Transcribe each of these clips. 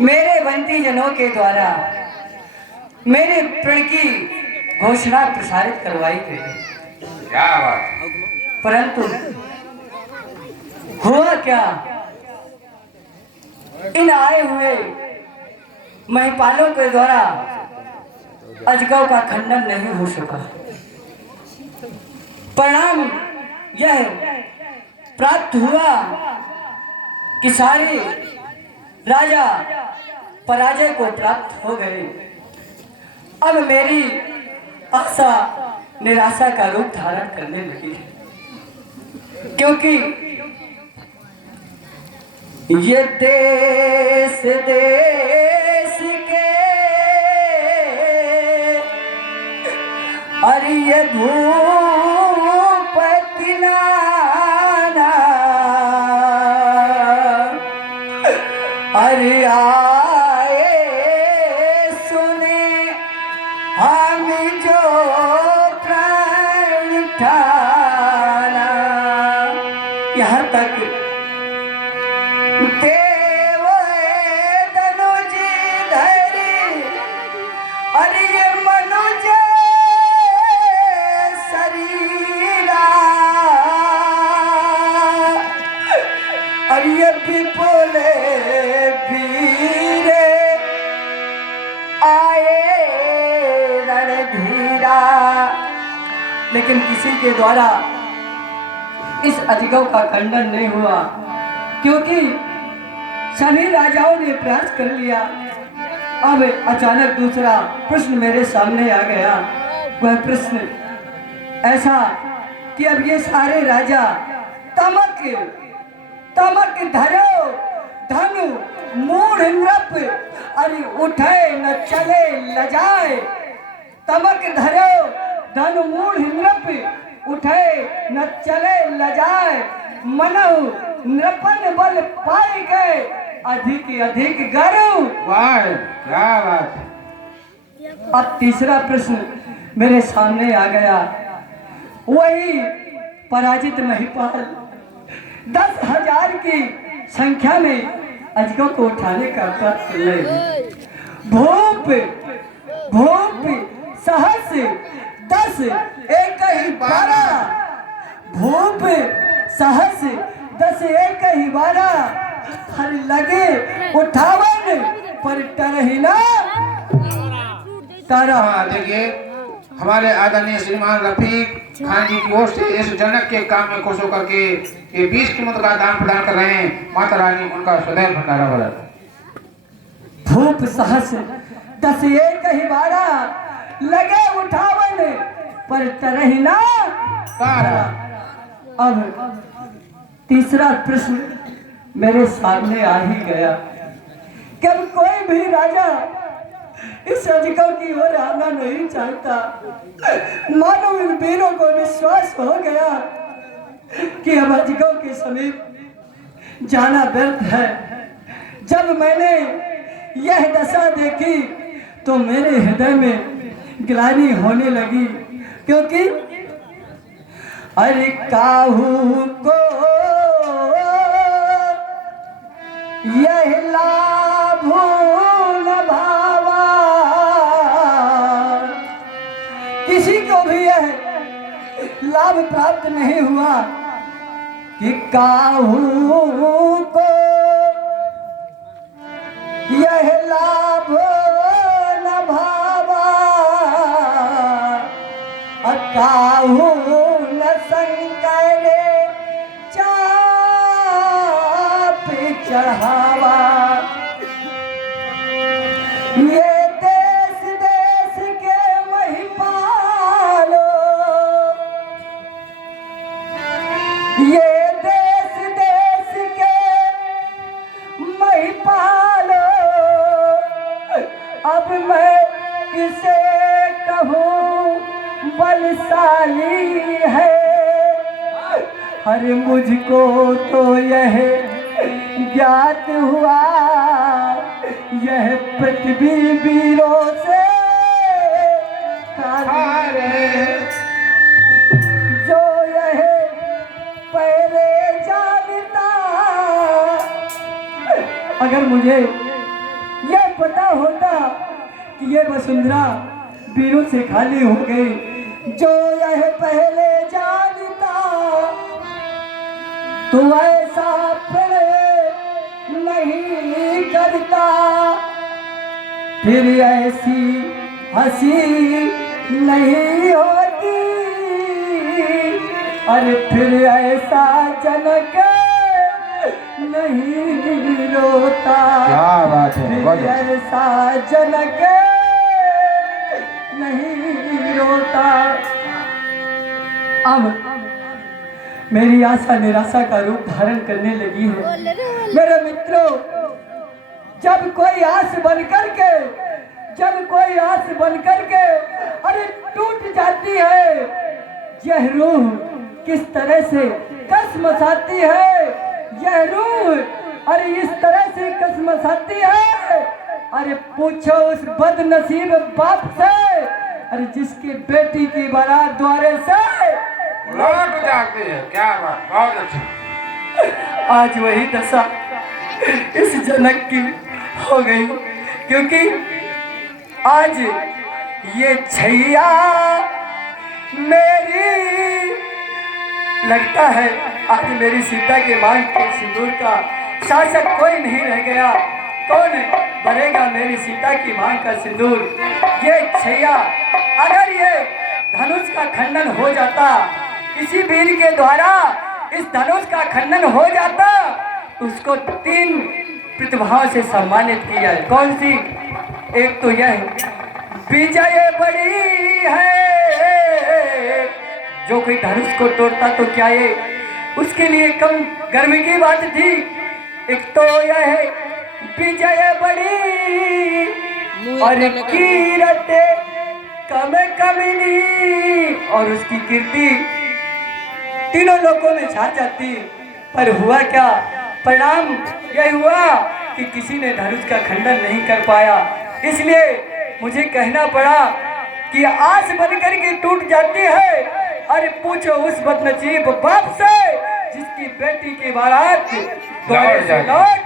मेरे बंदी जनों के द्वारा मेरे प्रण की घोषणा प्रसारित करवाई गई। क्या बात। परंतु हुआ क्या, इन आए हुए महिपालों के द्वारा अजगव का खंडन नहीं हो सका। परिणाम यह प्राप्त हुआ कि सारे राजा पराजय को प्राप्त हो गए। अब मेरी आशा निराशा का रूप धारण करने लगी, क्योंकि ये देश देश के अरे ये भूपति नाना अरे आए सुने हम जो प्राण ठाना। यहाँ तक देव दनुज धरी अरे ये मनुज शरीरा अरे ये विपुल वीरे आए रणधीरा। लेकिन किसी के द्वारा इस अजगव का खंडन नहीं हुआ, क्योंकि सभी राजाओं ने प्रयास कर लिया। अब अचानक दूसरा प्रश्न मेरे सामने आ गया। वह प्रश्न ऐसा कि अब ये सारे राजा तमक तमक धरो धनु मूढ़ नृप अरे उठे न चले लजाए। तमक धरो धनु मूढ़ नृप उठे न चले लजाए। मनहु नृपन बल पाए गए अधिक अधिक गर्व। वाह क्या बात। अब तीसरा प्रश्न मेरे सामने आ गया। वही पराजित महिपाल 10,000 की संख्या में अजगव को उठाने का प्रयत्न ले। भूप भूप सहस 10 एक ही 12 भूप सहस 10 एक ही 12 हर लगे उठावन पर टरहिना तारा। देखिए हमारे आदरणीय श्रीमान रफीक खान जी की ओर से इस जनक के काम में खुश होकर के ये 20 कीमत का दान प्रदान कर रहे हैं। माता रानी उनका सदैव भंडारा भरा। भूप सहस 10 एक ही 12 लगे उठावन पर टरहिना तारा। अब तीसरा प्रश्न मेरे सामने आ ही गया कि अब कोई भी राजा इस अजगव की ओर आना नहीं चाहता। मानो इन वीरों को विश्वास हो गया कि अब अजगव के समीप जाना व्यर्थ है। जब मैंने यह दशा देखी तो मेरे हृदय में ग्लानि होने लगी, क्योंकि अरे काहू को यह लाभ न भावा। किसी को भी यह लाभ प्राप्त नहीं हुआ कि काहू को यह लाभ न भावा। काहू न संकर चाप चढ़ावा। ये देश देश के महिपालो ये देश देश के महिपालो अब मैं किसे कहूँ बलशाली है। अरे मुझको तो यह ज्ञात हुआ यह पृथ्वी वीरों से जो यह पहले जानता। अगर मुझे ये पता होता कि ये वसुंधरा वीरों से खाली हो गई, जो यह पहले जानता तो ऐसा फिर नहीं करता, फिर ऐसी हंसी नहीं होती, अरे फिर ऐसा जनक नहीं रोता। क्या बात है, फिर ऐसा जनक नहीं रोता। अब मेरी आशा निराशा का रूप धारण करने लगी है। मेरे मित्रों, जब कोई आस बन करके अरे टूट जाती है, यह रूह किस तरह से कसमसाती है, यह रूह अरे इस तरह से कसमसाती है। अरे पूछो उस बदनसीब बाप से, अरे जिसकी बेटी की बारात द्वारे से लौट जाती है। क्या बात, बहुत अच्छा। आज वही दशा इस जनक की हो गई, क्योंकि आज ये छैया मेरी, लगता है आज मेरी सीता के मांग के सिंदूर का शासक कोई नहीं रह गया। कौन भरेगा मेरी सीता की मांग का सिंदूर? ये छैया, अगर ये धनुष का खंडन हो जाता, किसी वीर के द्वारा इस धनुष का खंडन हो जाता, उसको 3 प्रतिभाओं से सम्मानित किया है। कौन सी? एक तो यह विजय बड़ी है, जो कोई धनुष को तोड़ता तो क्या ये उसके लिए कम गर्व की बात थी। एक तो यह विजय बड़ी और कीरत कम कमनी, और उसकी कीर्ति तीनों लोगों में छा जाती। पर हुआ क्या? परिणाम यह हुआ कि किसी ने धनुष का खंडन नहीं कर पाया। इसलिए मुझे कहना पड़ा कि आस बनकर के टूट जाती है। अरे पूछो उस बदनसीब बाप से जिसकी बेटी की बारात द्वारे से लौट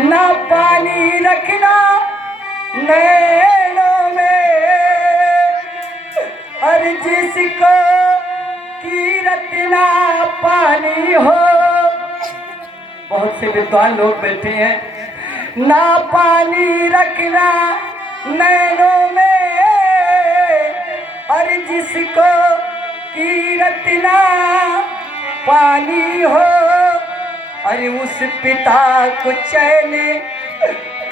ना पानी रखना नैनों में, अरे जिसको कीरत ना पानी हो। बहुत से विद्वान लोग बैठे हैं, ना पानी रखना नैनों में, अरे जिसको कीरत ना पानी हो, अरे उस पिता को चैन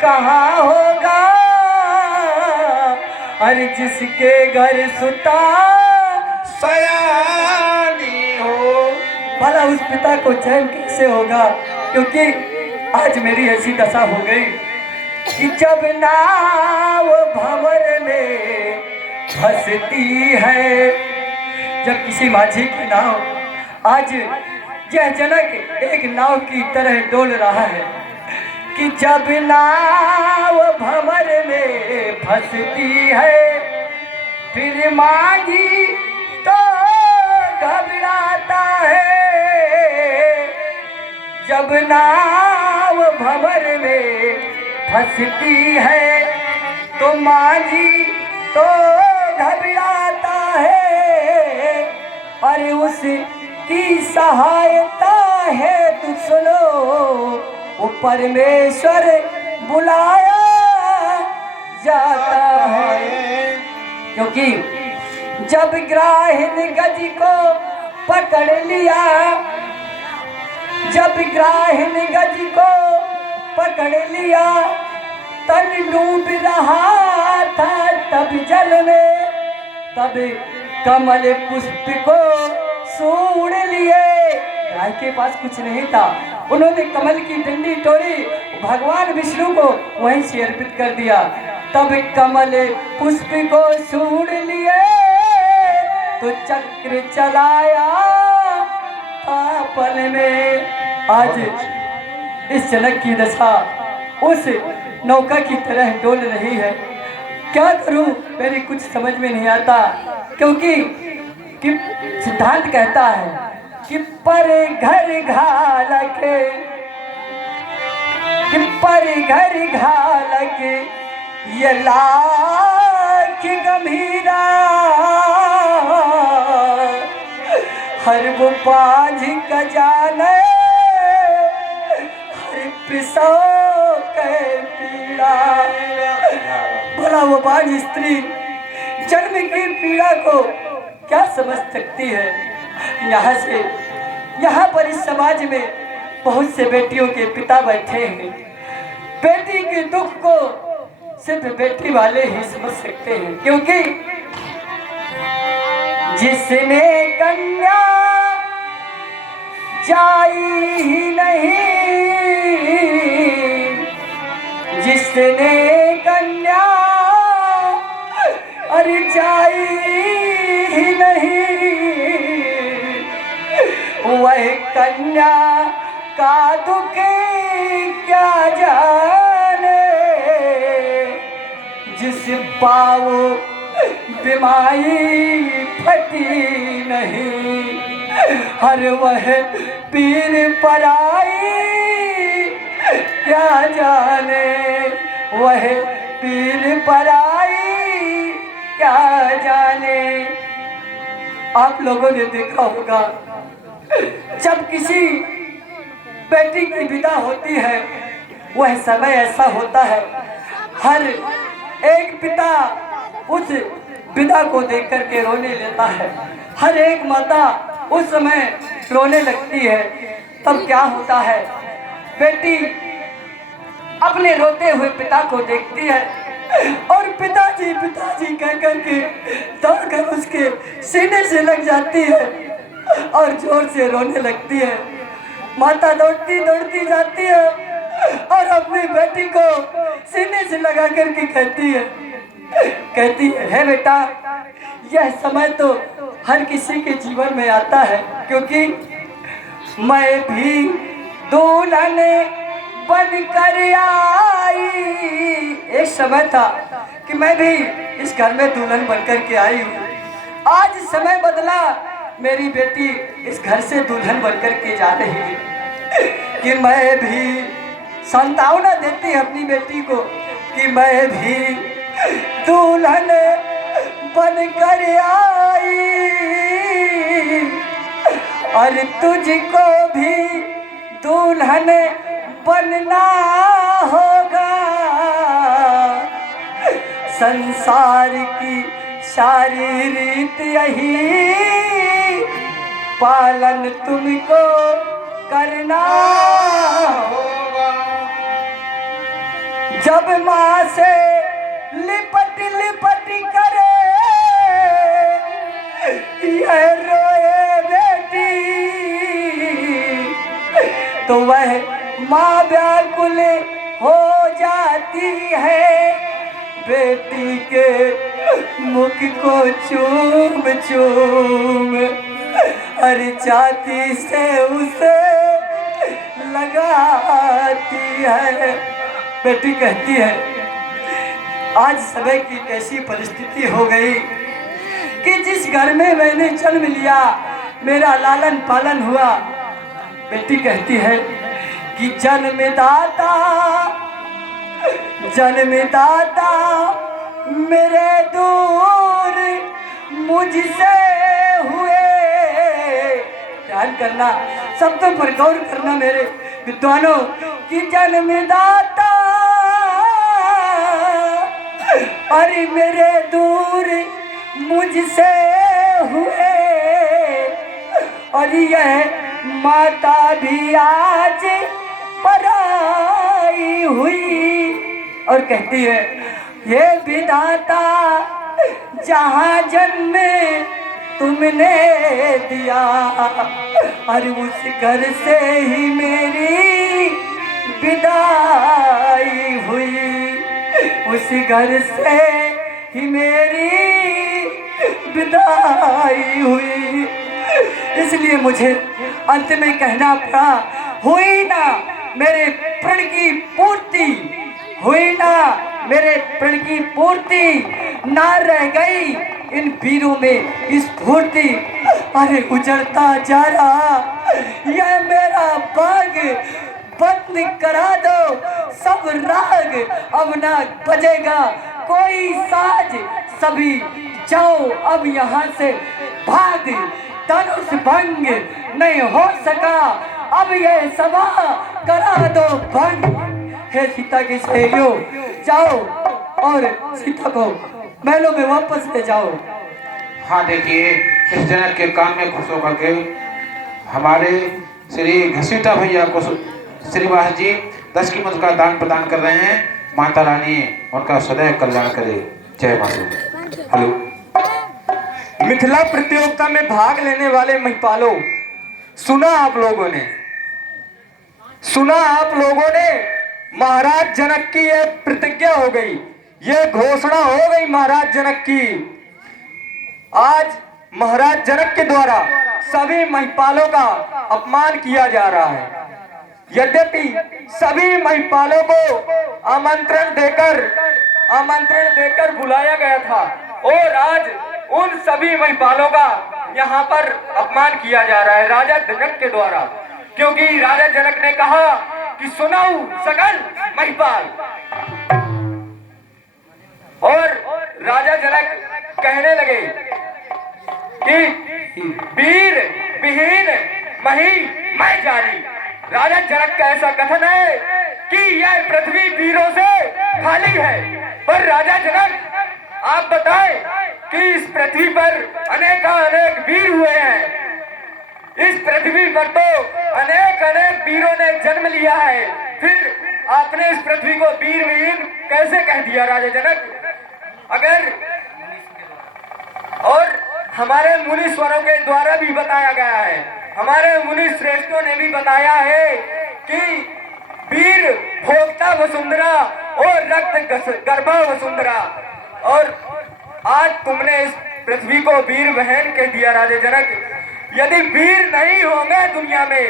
कहाँ होगा, अरे जिसके घर सुता सयानी हो। भला उस पिता को चैन कैसे होगा? क्योंकि आज मेरी ऐसी दशा हो गई कि जब नाव भंवर में फंसती है, जब किसी माझी की नाव, आज यह जनक एक नाव की तरह डोल रहा है कि जब नाव भंवर में फंसती है, फिर माझी तो घबराता है। जब नाव भंवर में फंसती है तो माझी तो घबराता है, अरे उसकी सहायता है तो सुनो, वो परमेश्वर बुलाया जाता है। क्योंकि जब ग्राहिन गज को पकड़ लिया, जब ग्राहिन गज को पकड़ लिया, तन डूब रहा था तब जल में, तब कमल पुष्प को सूंढ लिए। गाय के पास कुछ नहीं था, उन्होंने कमल की डंडी तोड़ी, भगवान विष्णु को वहीं से अर्पित कर दिया। तब कमल पुष्प को सूंढ लिए तो चक्र चलाया था पल में। आज इस जनक की दशा उस नौका की तरह डोल रही है। क्या करूं, मेरी कुछ समझ में नहीं आता, क्योंकि सिद्धांत कहता है कि पर घर घाल के, कि पर घर घालक ये लाख गंभीरा, हर वो पाँच का जाने हर पिसो के पीड़ा। भला वो बाढ़ स्त्री जन्म की पीड़ा को क्या समझ सकती है। यहाँ पर इस समाज में बहुत से बेटियों के पिता बैठे हैं। बेटी के दुख को सिर्फ बेटी वाले ही समझ सकते हैं, क्योंकि जिसने कन्या जाई ही नहीं, जिसने कन्या अरे जाई ही नहीं, वह कन्या का दुख क्या जाने। जिस पाँव बिमाई फटी नहीं, हर वह पीर पराई क्या जाने, वह पीर पराई क्या जाने। आप लोगों ने देखा होगा जब किसी बेटी की विदा होती है, वह समय ऐसा होता है हर एक पिता उस विदा को देख कर के रोने लेता है, हर एक माता उस समय रोने लगती है। तब क्या होता है, बेटी अपने रोते हुए पिता को देखती है और पिताजी पिताजी कह करके दौड़कर उसके सीने से लग जाती है और जोर से रोने लगती है। माता दौड़ती दौड़ती जाती है और अपनी बेटी को सीने से लगा करके कहती है, हे बेटा, यह समय तो हर किसी के जीवन में आता है, क्योंकि मैं भी दुल्हन बन कर आई। एक समय था कि मैं भी इस घर में दुल्हन बनकर के आई हूँ। आज समय बदला, मेरी बेटी इस घर से दुल्हन बनकर के जा रही है कि मैं भी सांत्वना देती अपनी बेटी को कि मैं भी दुल्हन बनकर आई और तुझको भी दुल्हन बनना होगा। संसार की सारी रीत यही, पालन तुमको करना होगा। जब माँ से लिपट लिपट करे यह रोए बेटी, तो वह माँ व्याकुल हो जाती है, बेटी के मुख को चूम चूम हर छाती से उसे लगाती है। बेटी कहती है, आज समय की कैसी परिस्थिति हो गई कि जिस घर में मैंने जन्म लिया, मेरा लालन पालन हुआ। बेटी कहती है कि जन्मदाता जन्मदाता मेरे दूर मुझसे हुए। ध्यान करना, शब्दों पर गौर करना मेरे विद्वानों, कि जन्मदाता अरे मेरे दूर मुझसे हुए, और यह माता भी आज पराई हुई। और कहती है, ये विधाता जहाँ जन्म तुमने दिया, और उस घर से ही मेरी विदाई हुई, उस घर से ही मेरी विदाई हुई। इसलिए मुझे अंत में कहना पड़ा, हुई ना मेरे प्रण की पूर्ति, हुई ना मेरे प्रण की पूर्ति, ना रह गई इन वीरों में स्फूर्ति। अरे उजड़ता जा रहा यह मेरा बाग बंद करा दो सब राग, अब ना बजेगा कोई साज, सभी जाओ अब यहाँ से भाग, धनुष भंग नहीं हो सका अब ये सभा, करा दो भंग। हे सीता की सहेलियों, जाओ और सीता को महलों में वापस ले जाओ। हाँ देखिए, इस जनक के काम में खुश होकर के हमारे श्री घसीटा भैया को श्रीवास जी 10 कीमत का दान प्रदान कर रहे हैं। माता रानी उनका सदैव कल्याण करे। जय माता। हेलो। मिथिला प्रतियोगिता में भाग लेने वाले महिपालों, सुना आप लोगों ने महाराज जनक की यह प्रतिज्ञा हो गई, यह घोषणा हो गई महाराज जनक की। आज महाराज जनक के द्वारा सभी महिपालों का अपमान किया जा रहा है। यद्यपि सभी महिपालों को आमंत्रण देकर बुलाया गया था और आज उन सभी महिपालों का यहाँ पर अपमान किया जा रहा है राजा जनक के द्वारा, क्योंकि राजा जनक ने कहा कि सुनाओ सकल महिपाल, और राजा जनक कहने लगे कि वीर विहीन मही मैं जानी। राजा जनक का ऐसा कथन है कि यह पृथ्वी वीरों से खाली है, पर राजा जनक आप बताएं कि इस पृथ्वी पर अनेक वीर हुए हैं। इस पृथ्वी पर तो अनेक वीरों ने जन्म लिया है, फिर आपने इस पृथ्वी को वीर विहीन कैसे कह दिया राजा जनक? अगर और हमारे मुनीश्वरों के द्वारा भी बताया गया है, हमारे मुनि श्रेष्ठों ने भी बताया है कि वीर भोक्ता वसुंधरा और रक्त गर्भा वसुंधरा, और आज तुमने इस पृथ्वी को वीर बहन कह दिया राजा जनक। यदि वीर नहीं होंगे दुनिया में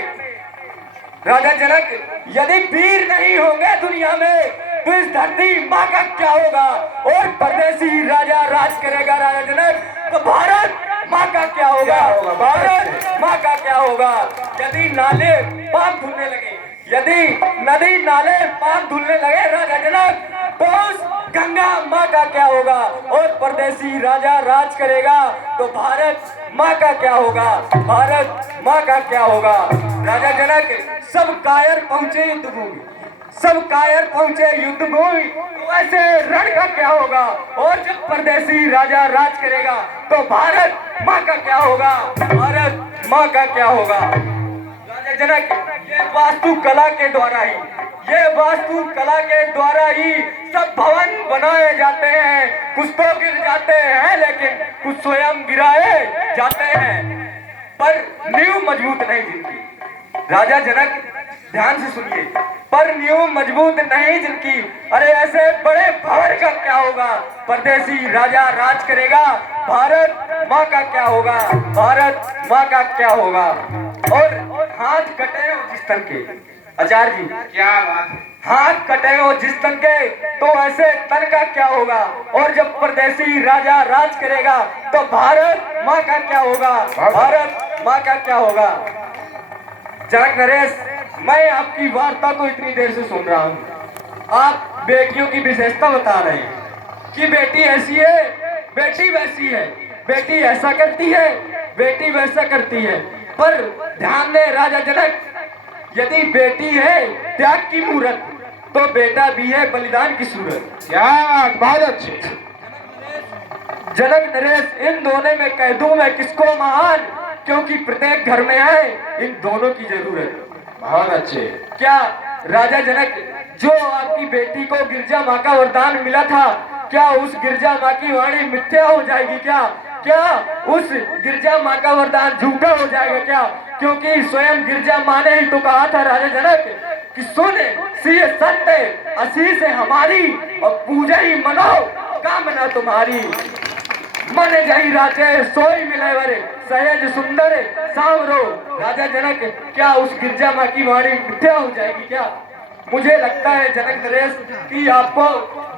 राजा जनक, यदि वीर नहीं होंगे दुनिया में तो इस धरती माँ का क्या होगा? और परदेसी राजा राज करेगा राजा जनक, तो भारत माँ का क्या होगा? भारत माँ का क्या होगा? यदि नाले पाप धुलने लगे, यदि नदी नाले पाप धुलने लगे राजा जनक, तो उस गंगा माँ का क्या होगा? और परदेसी राजा राज करेगा तो भारत माँ का क्या होगा? भारत माँ का क्या होगा? राजा जनक सब कायर पहुंचे युद्ध भूमि, सब कायर पहुंचे युद्ध भूमि, तो ऐसे रण का क्या होगा? और जब परदेसी राजा राज करेगा तो भारत माँ का क्या होगा? भारत माँ का क्या होगा? राजा जनक ये वास्तु कला के द्वारा ही, ये वास्तु कला के द्वारा ही सब भवन बनाए जाते हैं। कुछ तो गिर जाते हैं लेकिन कुछ स्वयं गिराए जाते हैं, पर नींव मजबूत नहीं जिनकी। राजा जनक ध्यान से सुनिए, पर नींव मजबूत नहीं जिनकी, अरे ऐसे बड़े भवन का क्या होगा? परदेसी राजा राज करेगा, भारत माँ का क्या होगा? भारत माँ का क्या होगा? और हाथ कटे हो जिस तन के, आचार्य जी क्या बात है, हाथ कटे हो जिस तन के, तो ऐसे तन का क्या होगा? और जब परदेसी राजा राज करेगा तो भारत माँ का क्या होगा? भारत माँ का क्या होगा? जनक नरेश, मैं आपकी वार्ता को इतनी देर से सुन रहा हूँ, आप बेटियों की विशेषता बता रहे हैं कि बेटी ऐसी है, बेटी वैसी है, बेटी ऐसा करती है, बेटी वैसा करती है, पर ध्यान दे राजा जनक, यदि बेटी है त्याग की मूरत, तो बेटा भी है बलिदान की सूरत। क्या बहुत अच्छे। जनक नरेश, इन दोनों में कह दूं मैं किसको महान, क्योंकि प्रत्येक घर में है इन दोनों की जरूरत। बहुत अच्छे। क्या राजा जनक, जो आपकी बेटी को गिरजा माँ का वरदान मिला था, क्या उस गिरजा माँ की वाणी मिथ्या हो जाएगी क्या? क्या उस गिरजा माँ का वरदान झूठा हो जाएगा क्या? क्योंकि स्वयं गिरजा माँ ने ही तो कहा था राजा जनक कि सुन सिय सत्य आशीष है हमारी, और पूजा ही मनो कामना तुम्हारी। मन जही राजे सोई मिले वरे, सहज सुंदर सांवरो। राजा जनक, क्या उस गिरजा माँ की वाणी मिथ्या हो जाएगी क्या? मुझे लगता है जनक नरेश कि आपको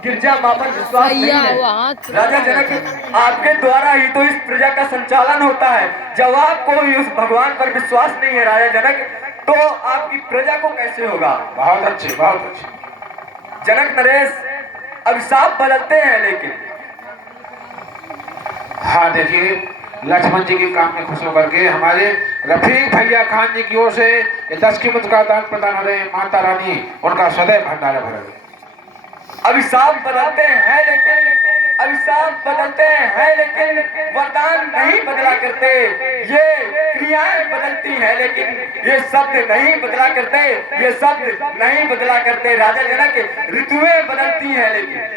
गिरजा माँ पर विश्वास नहीं है। राजा जनक, आपके द्वारा ही तो इस प्रजा का संचालन होता है, जब आपको ही उस भगवान पर विश्वास नहीं है राजा जनक, तो आपकी प्रजा को कैसे होगा? बहुत अच्छे, बहुत अच्छे। जनक नरेश अभिशाप बदलते हैं, लेकिन हाँ देखिए, लक्ष्मण जी के काम में खुश होकर के हमारे रफीक भैया खान जी की ओर से ये 10 कीमत का दान प्रदान हो रहे हैं। माता रानी उनका सदैव भंडारा भरा रहे। अभिशाप बदलते हैं लेकिन वरदान नहीं बदला करते। ये क्रियाएं बदलती हैं लेकिन ये शब्द नहीं बदला करते, ये शब्द नहीं बदला करते। राजा जनक ऋतुएं बदलती हैं लेकिन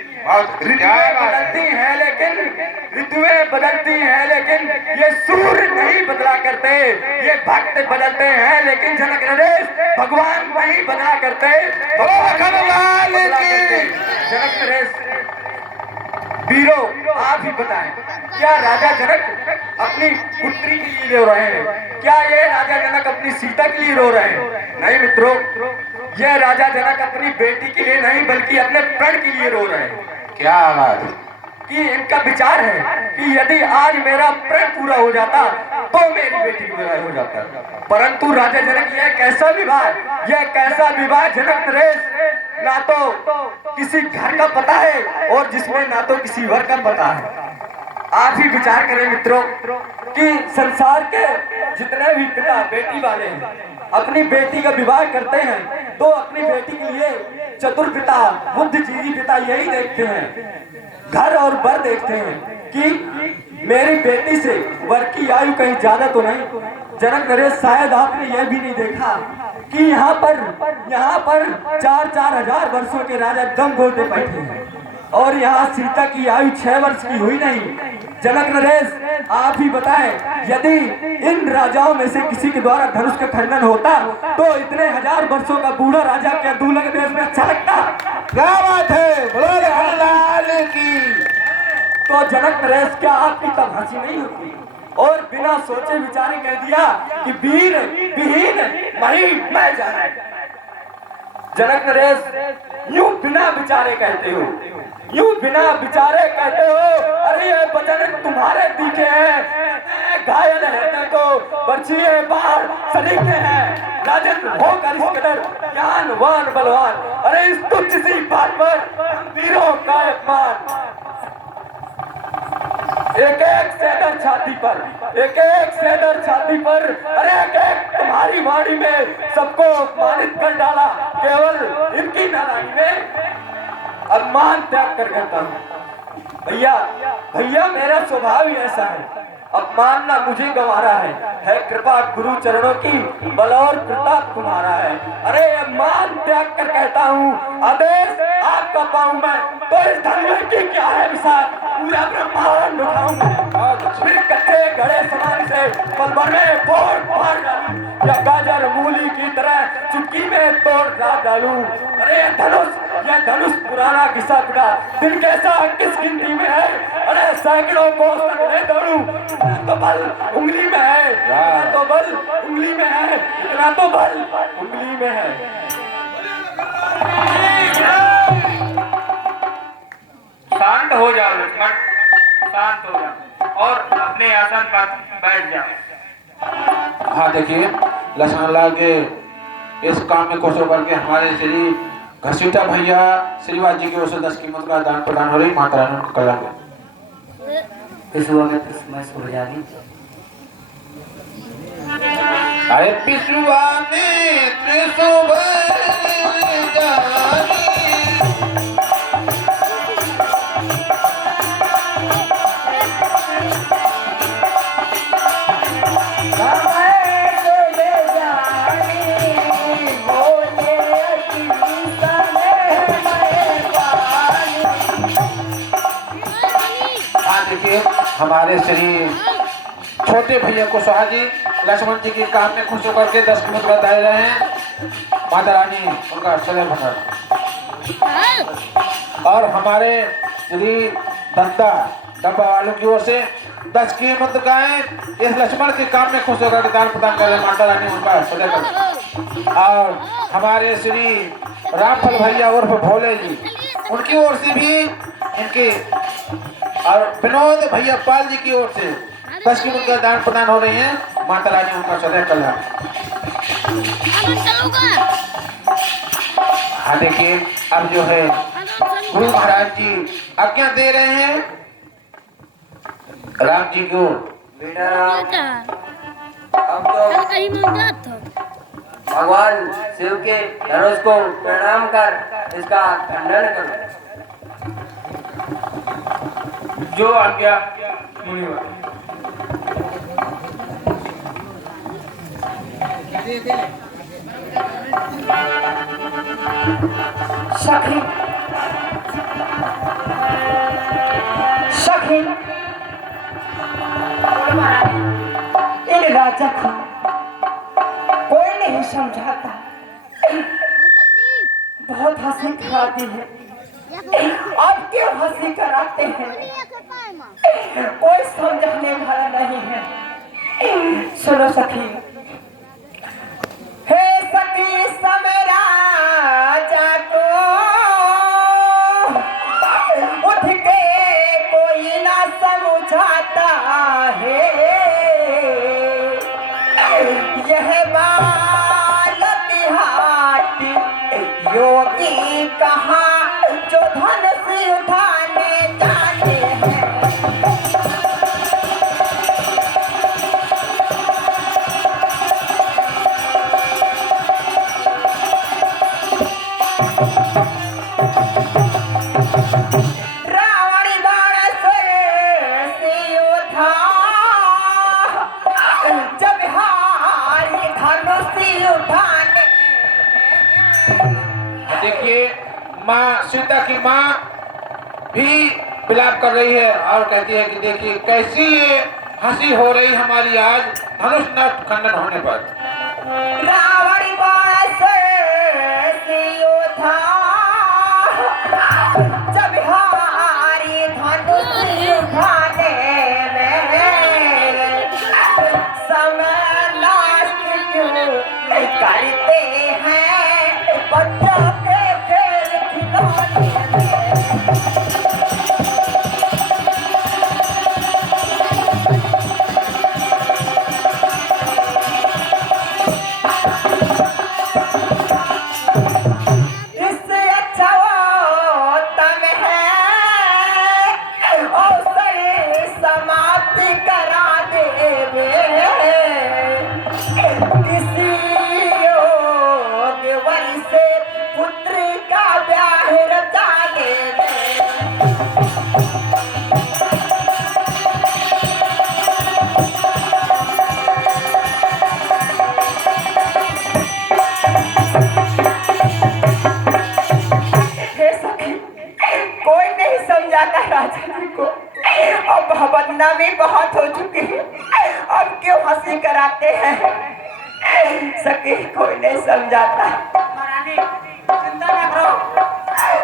ऋतुएं बदलती हैं लेकिन ये सूर्य नहीं बदला करते। ये भक्त बदलते हैं लेकिन जनक नरेश भगवान नहीं बदला करते। जनक नरेश वीरो, आप ही बताएं, क्या राजा जनक अपनी पुत्री के लिए रो रहे हैं? क्या ये राजा जनक अपनी सीता के लिए रो रहे हैं? नहीं मित्रों, ये राजा जनक अपनी बेटी के लिए नहीं बल्कि अपने प्रण के लिए रो रहे हैं। क्या आवाज कि इनका विचार है कि यदि आज मेरा प्रण पूरा हो जाता तो मेरी बेटी का विवाह हो जाता। परंतु राजा जनक यह कैसा विवाह जनक नरेश, ना तो किसी घर का पता है और जिसमें ना तो किसी वर का पता है। आप ही विचार करें मित्रों कि संसार के जितने भी पिता बेटी वाले हैं अपनी बेटी का विवाह करते हैं तो अपनी बेटी के लिए चतुर पिता, बुद्धिजीवी पिता यही देखते हैं, घर और वर देखते हैं कि मेरी बेटी से वर की आयु कहीं ज्यादा तो नहीं। जनक नरेश, शायद आपने यह भी नहीं देखा कि यहाँ पर 4-4 हजार वर्षों के राजा दम घोटे बैठे हैं और यहाँ सीता की आयु 6 वर्ष की हुई नहीं। जनक नरेश, आप ही बताएं, यदि इन राजाओं में से किसी के द्वारा धनुष का खंडन होता तो इतने 1000 वर्षों का बूढ़ा राजा क्या दूल्हे देश में अच्छा लगता? क्या बात है, बोलो की। तो जनक नरेश, क्या आपकी तब हंसी नहीं होती? और बिना सोचे विचारे कह दिया कि वीर विहीन मही मैं जाना। जनक नरेश, यूं बिना विचारे कहते हो, अरे ये वचन तुम्हारे दिखे हैं, घायल है देखो, बर्छिए बाढ़ सलीके हैं, राजन होकर इस कदर ज्ञानवान बलवान। अरे इस तुच्छ सी बात पर वीरों का अपमान। एक सेदर छाती पर अरे एक तुम्हारी वाणी में सबको अपमानित कर डाला। केवल इनकी नारायणी में अपमान त्याग कर कहता हूँ। भैया मेरा स्वभाव ही ऐसा है, अपमानना मुझे गंवारा है कृपा गुरु चरणों की, बल और प्रताप तुम्हारा है। अरे अपमान त्याग कर कहता हूँ, आदेश आपका पाऊं मैं तो इस धनवे की क्या है विशाल, पूरा ब्रह्मांड उठाऊं मैं, फिर कच्चे घड़े समान से पलभर में फोड़ फाड़ डालूं, या गाजर मूली की तरह चुटकी में तोड़ डालूं। अरे यह धनुष पुराना घिसा पिटा दिन कैसा किस गिनती में है? अरे सैकड़ों कोस तक ले दौड़ूं, तो बल उंगली में है, इतना तो बल उंगली में है, इतना तो बल उंगली में है। शांत हो जाओ लक्ष्मण, शांत हो जाओ और अपने आसन पर बैठ जाओ। हाँ देखिए, लक्ष्मण लाल के इस काम में खुश होकर के हमारे श्री घसीटा भैया श्रीवास जी की ओर से 10 कीमत का दान प्रदान हो रही। माता रानी उनका कल्याण करे। अरे पिसुआ ने हमारे श्री छोटे भैया कुशवाहा जी लक्ष्मण जी के काम में खुश होकर के 10 कीमत का दे रहे हैं। माता रानी उनका सदैव भंडार। और हमारे श्री दंता डब्बा वालों की ओर से 10 कीमत गाय इस लक्ष्मण के काम में खुश होकर के दान प्रदान कर रहे हैं। माता रानी उनका सदैव। और हमारे श्री रामफल भैया उर्फ भोले जी, उनकी ओर से भी इनके और विनोद भैया पाल जी की ओर से 10 कीमत का दान प्रदान हो रही है। माता रानी उनका सदैव कल्याण। हाँ देखिए, अब जो है गुरु महाराज जी आज्ञा दे रहे हैं राम जी को। बेटा अब तो भगवान शिव के धनुष को प्रणाम कर इसका खंडन करो। जो आज्ञा मुनिवर। सखी सखी इन राजा को कोई नहीं समझाता, बहुत हंसी कराती है। अब क्यों हंसी कराते हैं, कोई समझाने वाला नहीं है। सुनो सखी, हे सखी समरा जागो, उठ के कोई ना समझाता है। यह बालक हाथ योगी कहाँ जो धन से उठाने जाते हैं। देखिए, माँ सीता की माँ भी विलाप कर रही है और कहती है कि देखिए कैसी ये हंसी हो रही हमारी आज धनुष न खंडन होने पर। रावण जब हारी धनुष उठाने में समलास्ट क्यों करते हैं बच्चों के खेल खिलौने राजा जी को। अब बदनामी बहुत हो चुकी है, अब क्यों हंसी कराते हैं। सखी कोई नहीं समझाता। महारानी चिंता न करो,